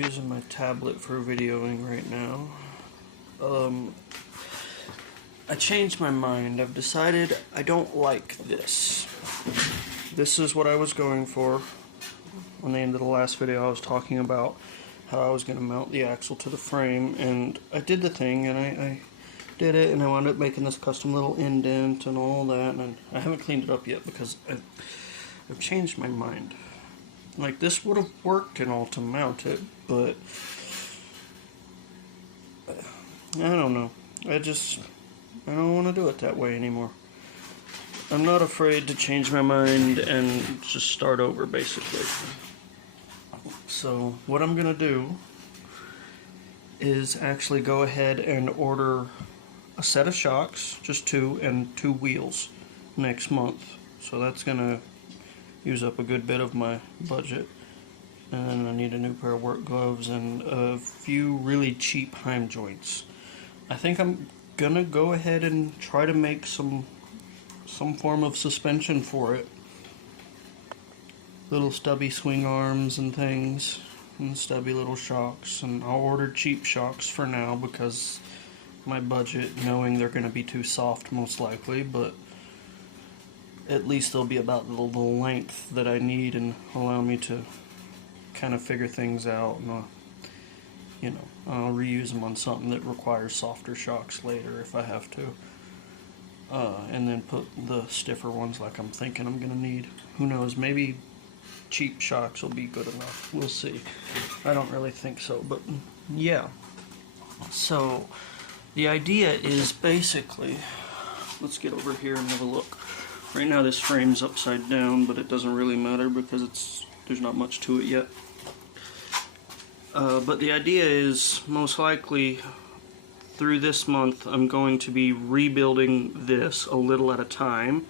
using my tablet for videoing right now. I changed my mind. I've decided I don't like this. This is what I was going for. On the end of the last video, I was talking about how I was going to mount the axle to the frame, and I did the thing, and I did it, and I wound up making this custom little indent and all that, and I haven't cleaned it up yet because I've changed my mind. Like, this would have worked and all to mount it, but I don't know. I don't want to do it that way anymore. I'm not afraid to change my mind and just start over, basically. So what I'm gonna do is actually go ahead and order a set of shocks, just two, and 2 wheels next month. So that's gonna use up a good bit of my budget. And then I need a new pair of work gloves and a few really cheap Heim joints. I think I'm gonna go ahead and try to make some form of suspension for it. Little stubby swing arms and things, and stubby little shocks, and I'll order cheap shocks for now because my budget, knowing they're going to be too soft most likely, but at least they'll be about the length that I need and allow me to kind of figure things out, and I'll reuse them on something that requires softer shocks later if I have to. And then put the stiffer ones like I'm thinking I'm going to need. Who knows, maybe cheap shocks will be good enough. We'll see. I don't really think so, but yeah. So the idea is basically, let's get over here and have a look. Right now this frame's upside down, but it doesn't really matter because there's not much to it yet. But the idea is most likely through this month I'm going to be rebuilding this a little at a time,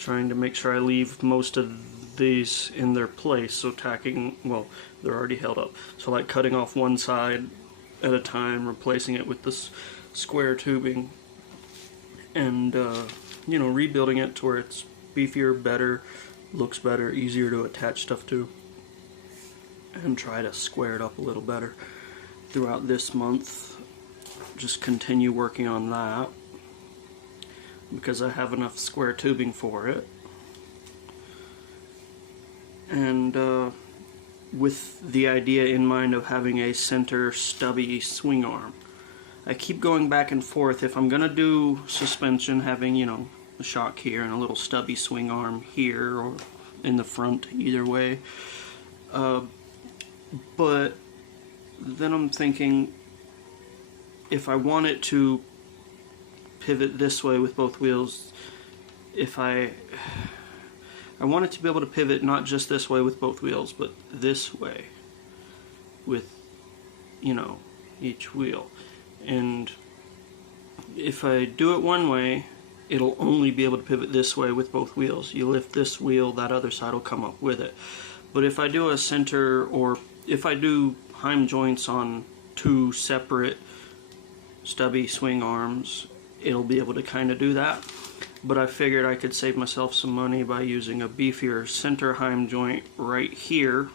trying to make sure I leave most of these in their place. So tacking, well, they're already held up, so like cutting off one side at a time, replacing it with this square tubing, and rebuilding it to where it's beefier, better, looks better, easier to attach stuff to, and try to square it up a little better throughout this month. Just continue working on that because I have enough square tubing for it. And with the idea in mind of having a center stubby swing arm. I keep going back and forth. If I'm gonna do suspension, having a shock here and a little stubby swing arm here or in the front, either way. But then I'm thinking, if I want it to pivot this way with both wheels, I want it to be able to pivot not just this way with both wheels, but this way with, each wheel. And if I do it one way, it'll only be able to pivot this way with both wheels. You lift this wheel, that other side will come up with it. But if I do a center, or if I do Heim joints on 2 separate stubby swing arms, it'll be able to kind of do that. But I figured I could save myself some money by using a beefier center Heim joint right here,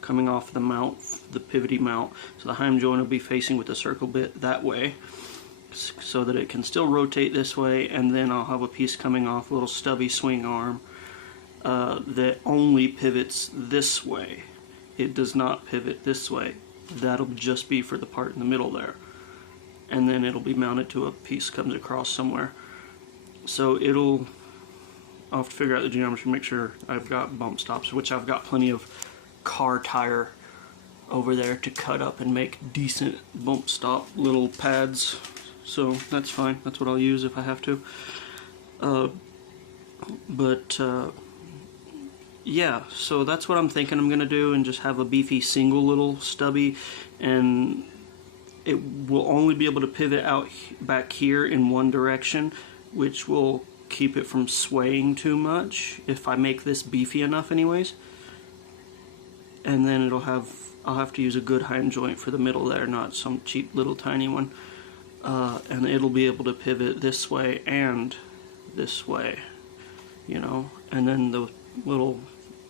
coming off the mount, the pivoty mount. So the Heim joint will be facing with the circle bit that way, so that it can still rotate this way, and then I'll have a piece coming off, a little stubby swing arm that only pivots this way. It does not pivot this way. That'll just be for the part in the middle there. And then it'll be mounted to a piece comes across somewhere. So I'll have to figure out the geometry, make sure I've got bump stops, which I've got plenty of car tire over there to cut up and make decent bump stop little pads. So that's fine, that's what I'll use if I have to. Yeah, so that's what I'm thinking I'm gonna do, and just have a beefy single little stubby, and it will only be able to pivot out back here in one direction, which will keep it from swaying too much if I make this beefy enough anyways. And then I'll have to use a good Heim joint for the middle there, not some cheap little tiny one. And it'll be able to pivot this way and this way, and then the little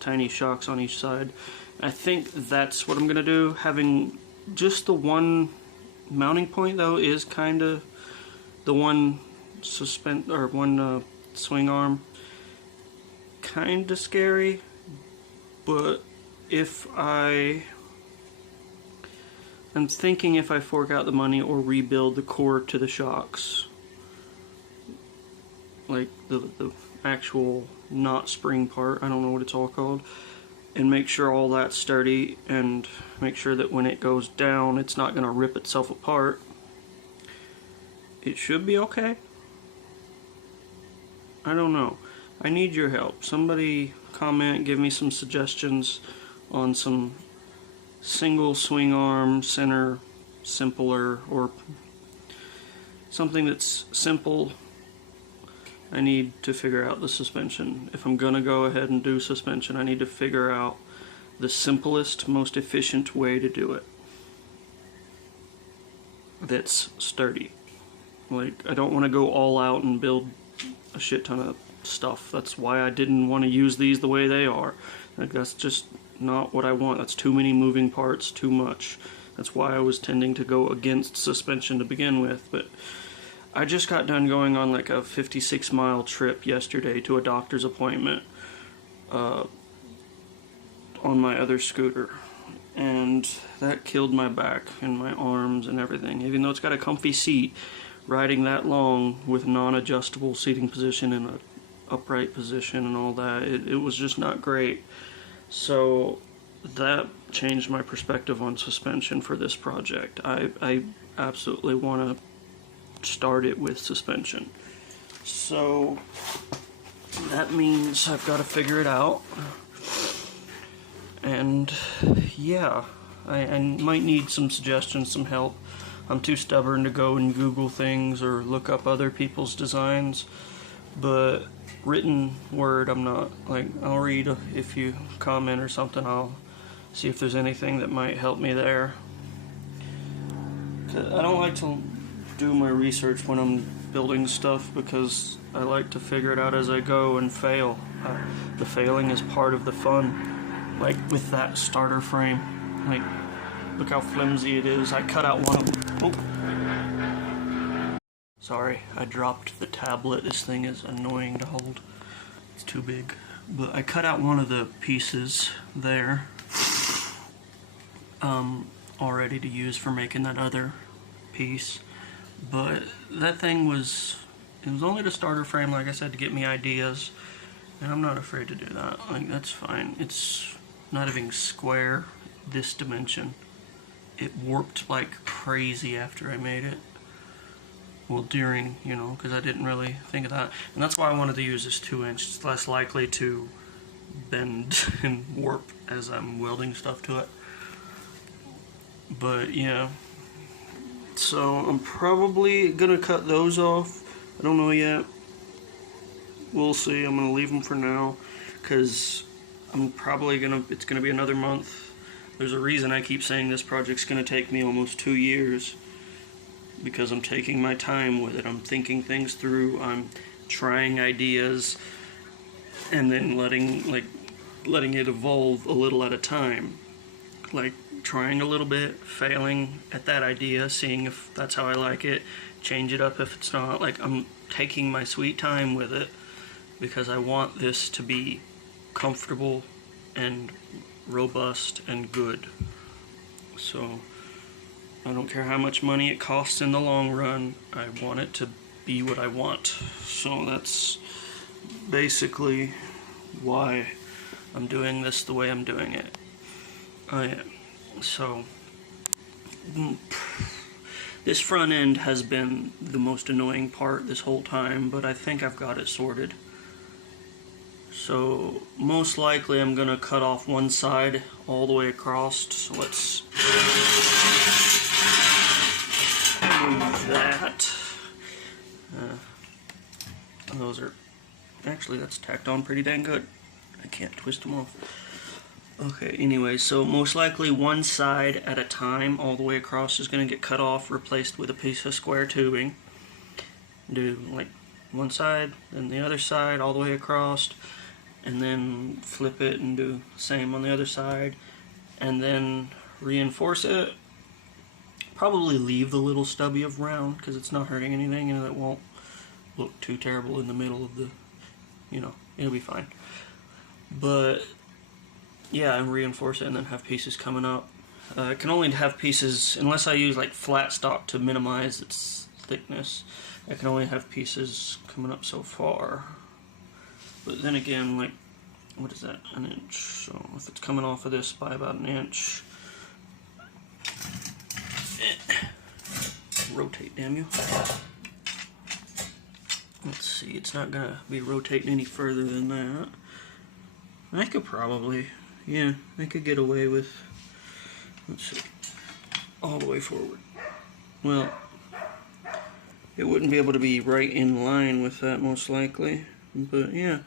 tiny shocks on each side I think that's what I'm gonna do. Having just the one mounting point though is kind of the one swing arm, kind of scary. But I'm thinking if I fork out the money or rebuild the core to the shocks, like the actual not spring part, I don't know what it's all called, and make sure all that's sturdy and make sure that when it goes down it's not going to rip itself apart, it should be okay. I don't know. I need your help. Somebody comment, give me some suggestions on some single swing arm, center, simpler, or something that's simple. I need to figure out the suspension. If I'm gonna go ahead and do suspension, I need to figure out the simplest, most efficient way to do it that's sturdy. Like, I don't want to go all out and build a shit ton of stuff. That's why I didn't want to use these the way they are. Like, that's just not what I want. That's too many moving parts, too much. That's why I was tending to go against suspension to begin with. But I just got done going on like a 56-mile trip yesterday to a doctor's appointment on my other scooter, and that killed my back and my arms and everything. Even though it's got a comfy seat, riding that long with non-adjustable seating position and a upright position and all that, it was just not great. So that changed my perspective on suspension for this project. I absolutely want to start it with suspension. So that means I've got to figure it out. And yeah, I might need some suggestions, some help. I'm too stubborn to go and Google things or look up other people's designs, but written word I'm not. Like, I'll read if you comment or something. I'll see if there's anything that might help me there. I don't like to do my research when I'm building stuff because I like to figure it out as I go and fail. The failing is part of the fun. Like with that starter frame, like, look how flimsy it is. I cut out one of them. Oh. Sorry, I dropped the tablet. This thing is annoying to hold. It's too big. But I cut out one of the pieces there, all ready to use for making that other piece. But that thing was only the starter frame, like I said, to get me ideas, and I'm not afraid to do that. Like, that's fine. It's not even square this dimension. It warped like crazy after I made it. Well, during, you know, because I didn't really think of that. And that's why I wanted to use this 2-inch. It's less likely to bend and warp as I'm welding stuff to it. But yeah, so I'm probably gonna cut those off. I don't know yet. We'll see. I'm gonna leave them for now because it's gonna be another month. There's a reason I keep saying this project's gonna take me almost 2 years, because I'm taking my time with it. I'm thinking things through. I'm trying ideas and then letting it evolve a little at a time. Like, trying a little bit, failing at that idea, seeing if that's how I like it, change it up if it's not. Like, I'm taking my sweet time with it because I want this to be comfortable and robust and good. So I don't care how much money it costs in the long run. I want it to be what I want. So that's basically why I'm doing this the way I'm doing it. So this front end has been the most annoying part this whole time, but I think I've got it sorted. So most likely I'm gonna cut off one side all the way across. So let's move that. Those are actually, that's tacked on pretty dang good. I can't twist them off. Okay, anyway, so most likely one side at a time all the way across is going to get cut off, replaced with a piece of square tubing. Do like one side, then the other side all the way across, and then flip it and do the same on the other side, and then reinforce it. Probably leave the little stubby of round because it's not hurting anything and it won't look too terrible in the middle of the, it'll be fine. But yeah, and reinforce it and then have pieces coming up. I can only have pieces, unless I use like flat stock to minimize its thickness, I can only have pieces coming up so far. But then again, like, what is that, an inch? So if it's coming off of this by about an inch, rotate, damn you. Let's see, it's not gonna be rotating any further than that. I could probably, yeah, I could get away with, let's see, all the way forward. Well, it wouldn't be able to be right in line with that most likely, but yeah,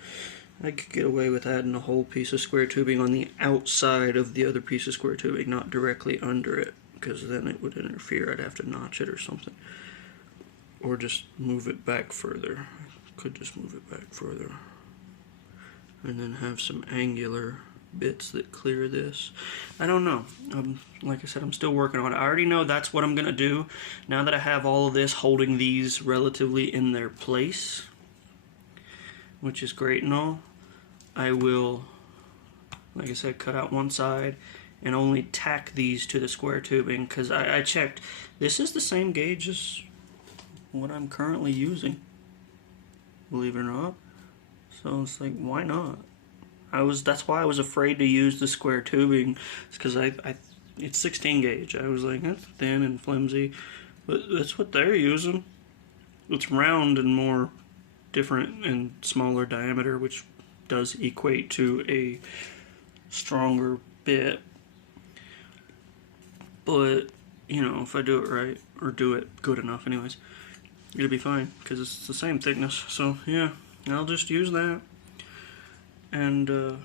I could get away with adding a whole piece of square tubing on the outside of the other piece of square tubing, not directly under it, because then it would interfere. I'd have to notch it or something. Or just move it back further. Could just move it back further. And then have some angular bits that clear this. I don't know. Like I said, I'm still working on it. I already know that's what I'm going to do. Now that I have all of this holding these relatively in their place, which is great and all, I will, like I said, cut out one side and only tack these to the square tubing, because I checked. This is the same gauge as what I'm currently using, believe it or not. So it's like, why not? That's why I was afraid to use the square tubing. It's because it's 16 gauge. I was like, that's thin and flimsy, but that's what they're using. It's round and more different and smaller diameter, which does equate to a stronger bit. But, if I do it right, or do it good enough anyways, it'll be fine, because it's the same thickness. So yeah, I'll just use that. And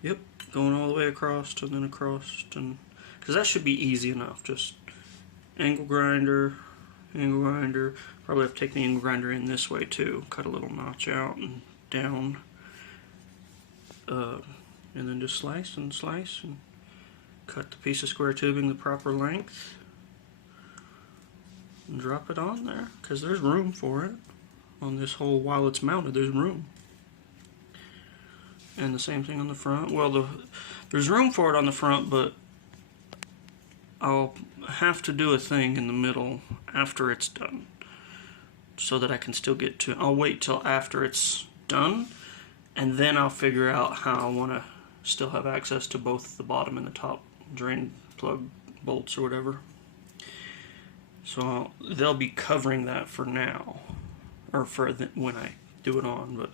yep, going all the way across and then across, and because that should be easy enough. Just angle grinder. Probably have to take the angle grinder in this way too. Cut a little notch out and down, and then just slice and cut the piece of square tubing the proper length and drop it on there, because there's room for it on this hole. While it's mounted, there's room. And the same thing on the front. Well, there's room for it on the front, but I'll have to do a thing in the middle after it's done, so that I can still get to. I'll wait till after it's done, and then I'll figure out how I want to still have access to both the bottom and the top drain plug bolts or whatever. So they'll be covering that for now, or for when I do it on, but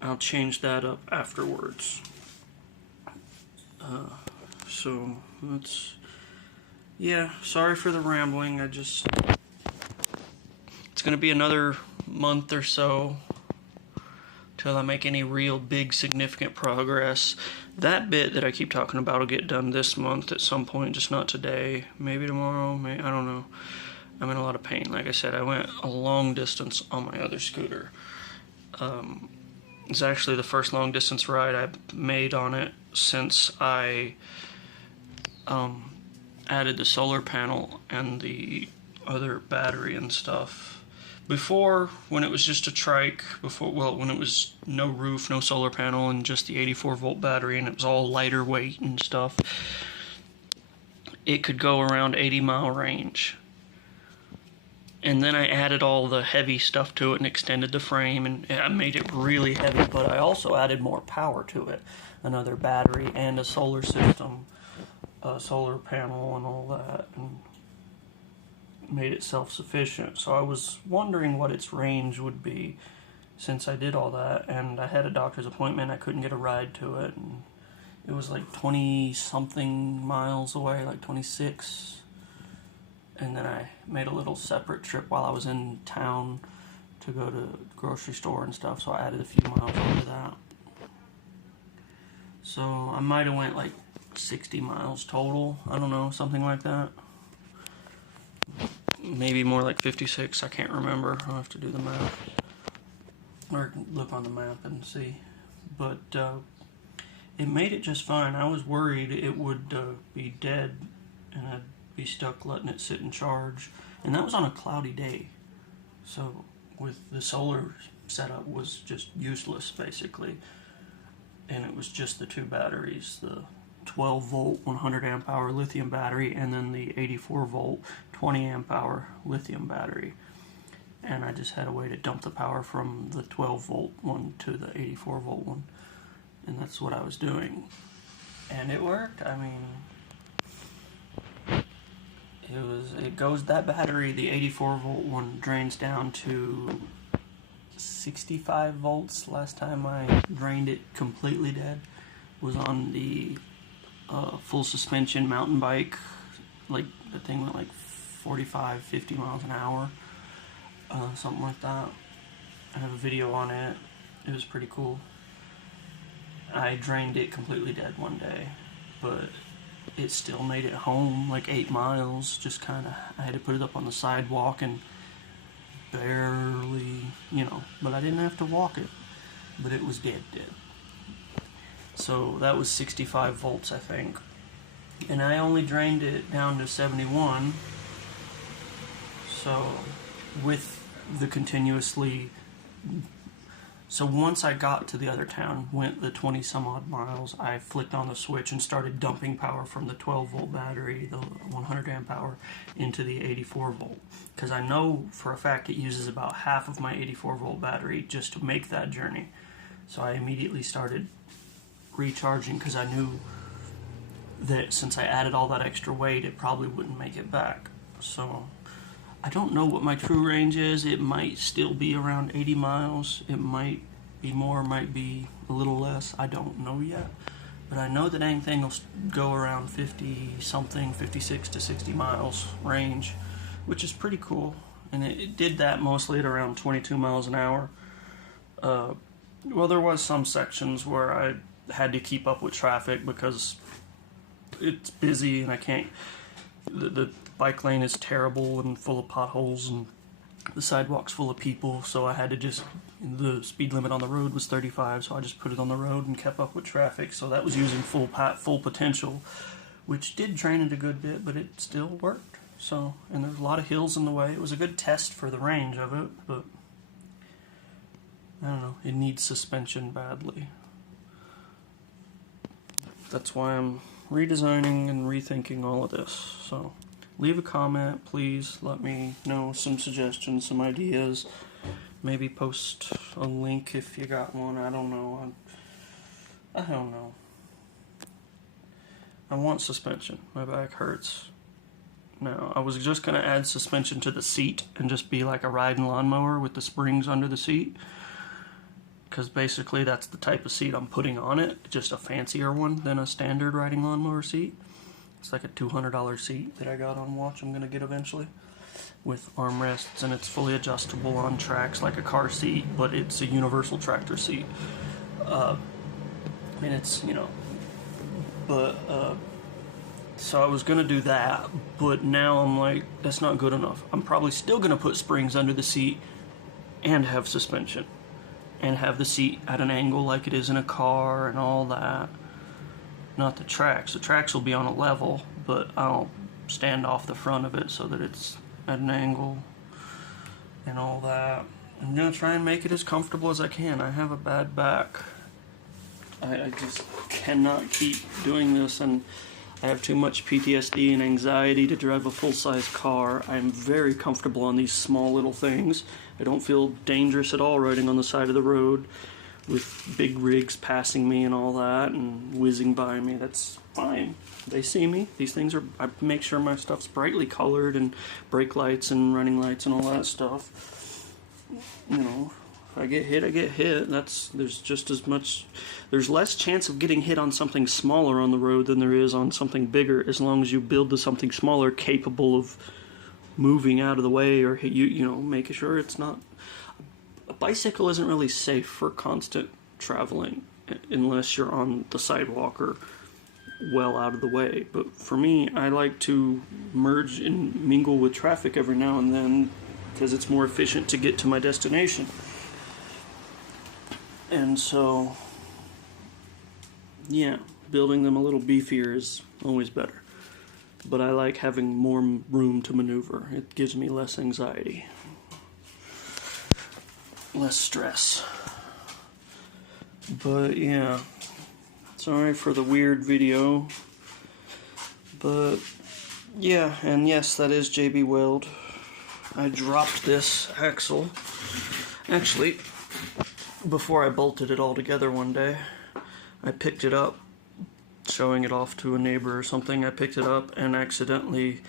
I'll change that up afterwards. So that's, yeah, sorry for the rambling. It's going to be another month or so till I make any real big significant progress. That bit that I keep talking about will get done this month at some point, just not today. Maybe tomorrow, I don't know. I'm in a lot of pain. Like I said, I went a long distance on my other scooter. It's actually the first long distance ride I've made on it since I added the solar panel and the other battery and stuff. Before, when it was just a trike, when it was no roof, no solar panel, and just the 84 volt battery, and it was all lighter weight and stuff, it could go around 80-mile range. And then I added all the heavy stuff to it and extended the frame, and I made it really heavy, but I also added more power to it. Another battery and a solar system, a solar panel and all that, and made it self-sufficient. So I was wondering what its range would be since I did all that, and I had a doctor's appointment. I couldn't get a ride to it, and it was like 20-something miles away, like 26. And then I made a little separate trip while I was in town to go to the grocery store and stuff, so I added a few miles onto that. So I might have went like 60 miles total, I don't know, something like that. Maybe more like 56, I can't remember. I'll have to do the math, or look on the map and see. But it made it just fine. I was worried it would be dead and I'd be stuck letting it sit and charge. And that was on a cloudy day. So with the solar setup was just useless basically. And it was just the two batteries, the 12 volt 100 amp hour lithium battery and then the 84 volt 20 amp hour lithium battery. And I just had a way to dump the power from the 12 volt one to the 84 volt one. And that's what I was doing. And it worked. I mean, it goes, that battery, the 84 volt one, drains down to 65 volts. Last time I drained it completely dead was on the full suspension mountain bike. Like, the thing went like 45, 50 miles an hour. Something like that. I have a video on it. It was pretty cool. I drained it completely dead one day, but it still made it home like 8 miles. Just kind of, I had to put it up on the sidewalk and barely, but I didn't have to walk it. But it was dead. So that was 65 volts, I think. And I only drained it down to 71. So with the continuously, so once I got to the other town, went the 20 some odd miles, I flicked on the switch and started dumping power from the 12 volt battery, the 100 amp hour, into the 84 volt. Because I know for a fact it uses about half of my 84 volt battery just to make that journey. So I immediately started recharging because I knew that since I added all that extra weight, it probably wouldn't make it back. So I don't know what my true range is. It might still be around 80 miles. It might be more, might be a little less. I don't know yet. But I know the dang thing will go around 50 something, 56 to 60 miles range, which is pretty cool. And it did that mostly at around 22 miles an hour. Well, there was some sections where I had to keep up with traffic because it's busy and I can't, the bike lane is terrible and full of potholes and the sidewalk's full of people, so I had to just, the speed limit on the road was 35, so I just put it on the road and kept up with traffic. So that was using full potential, which did drain it a good bit, but it still worked. So, and there's a lot of hills in the way. It was a good test for the range of it, but I don't know, it needs suspension badly. That's why I'm redesigning and rethinking all of this. So leave a comment, please. Let me know some suggestions, some ideas. Maybe post a link if you got one. I don't know. I don't know. I want suspension. My back hurts. Now, I was just going to add suspension to the seat and just be like a riding lawnmower with the springs under the seat. Because basically that's the type of seat I'm putting on it. Just a fancier one than a standard riding lawnmower seat. It's like a $200 seat that I got on watch I'm going to get eventually. With armrests, and it's fully adjustable on tracks like a car seat, but it's a universal tractor seat. And it's, so I was going to do that, but now I'm like, that's not good enough. I'm probably still going to put springs under the seat and have suspension. And have the seat at an angle like it is in a car and all that. Not the tracks. The tracks will be on a level, but I'll stand off the front of it so that it's at an angle and all that. I'm going to try and make it as comfortable as I can. I have a bad back. I just cannot keep doing this, and I have too much PTSD and anxiety to drive a full-size car. I'm very comfortable on these small little things. I don't feel dangerous at all riding on the side of the road with big rigs passing me and all that and whizzing by me. That's fine. They see me. These things are, I make sure my stuff's brightly colored and brake lights and running lights and all that stuff. If I get hit, I get hit. There's just as much, there's less chance of getting hit on something smaller on the road than there is on something bigger, as long as you build the something smaller capable of moving out of the way or making sure it's not. A bicycle isn't really safe for constant traveling unless you're on the sidewalk or well out of the way. But for me, I like to merge and mingle with traffic every now and then because it's more efficient to get to my destination. And so yeah, building them a little beefier is always better. But I like having more room to maneuver. It gives me less anxiety. Less stress. But yeah, sorry for the weird video. But yeah, and yes, that is JB Weld. I dropped this axle. Actually, before I bolted it all together one day, I picked it up, showing it off to a neighbor or something. I picked it up and accidentally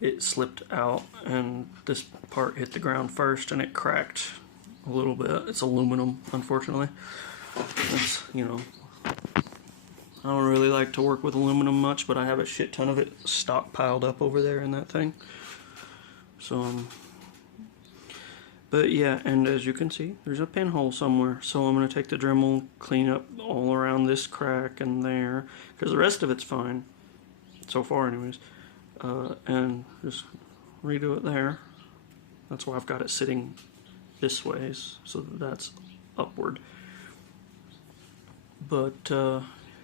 it slipped out and this part hit the ground first and it cracked a little bit. It's aluminum, unfortunately. It's, you know, I don't really like to work with aluminum much, but I have a shit ton of it stockpiled up over there in that thing. So, but yeah, and as you can see, there's a pinhole somewhere. So I'm going to take the Dremel, clean up all around this crack and there, because the rest of it's fine, so far anyways, and just redo it there. That's why I've got it sitting this way, so that that's upward. But,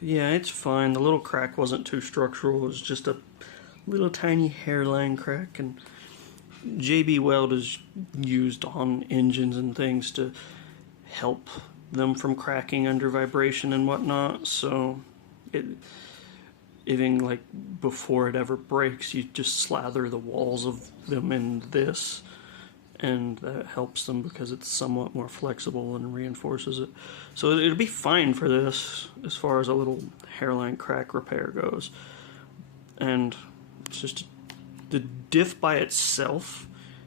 yeah, it's fine. The little crack wasn't too structural. It was just a little tiny hairline crack, and JB Weld is used on engines and things to help them from cracking under vibration and whatnot, so even like before it ever breaks, you just slather the walls of them in this, and that helps them because it's somewhat more flexible and reinforces it. So it'll be fine for this as far as a little hairline crack repair goes. And it's just the diff by itself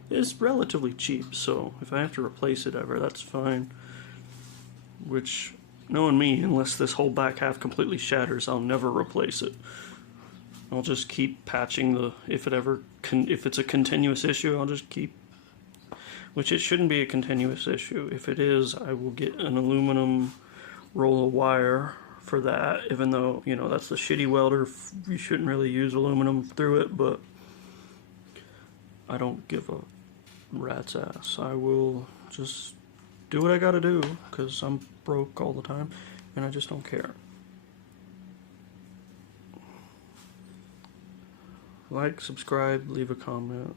is relatively cheap, so if I have to replace it ever, that's fine. Which, knowing me, unless this whole back half completely shatters, I'll never replace it. I'll just keep patching the, if it's a continuous issue, I'll just keep, which it shouldn't be a continuous issue. If it is, I will get an aluminum roll of wire for that, even though, you know, that's the shitty welder. You shouldn't really use aluminum through it, but I don't give a rat's ass. I will just do what I gotta do, because I'm broke all the time, and I just don't care. Like, subscribe, leave a comment.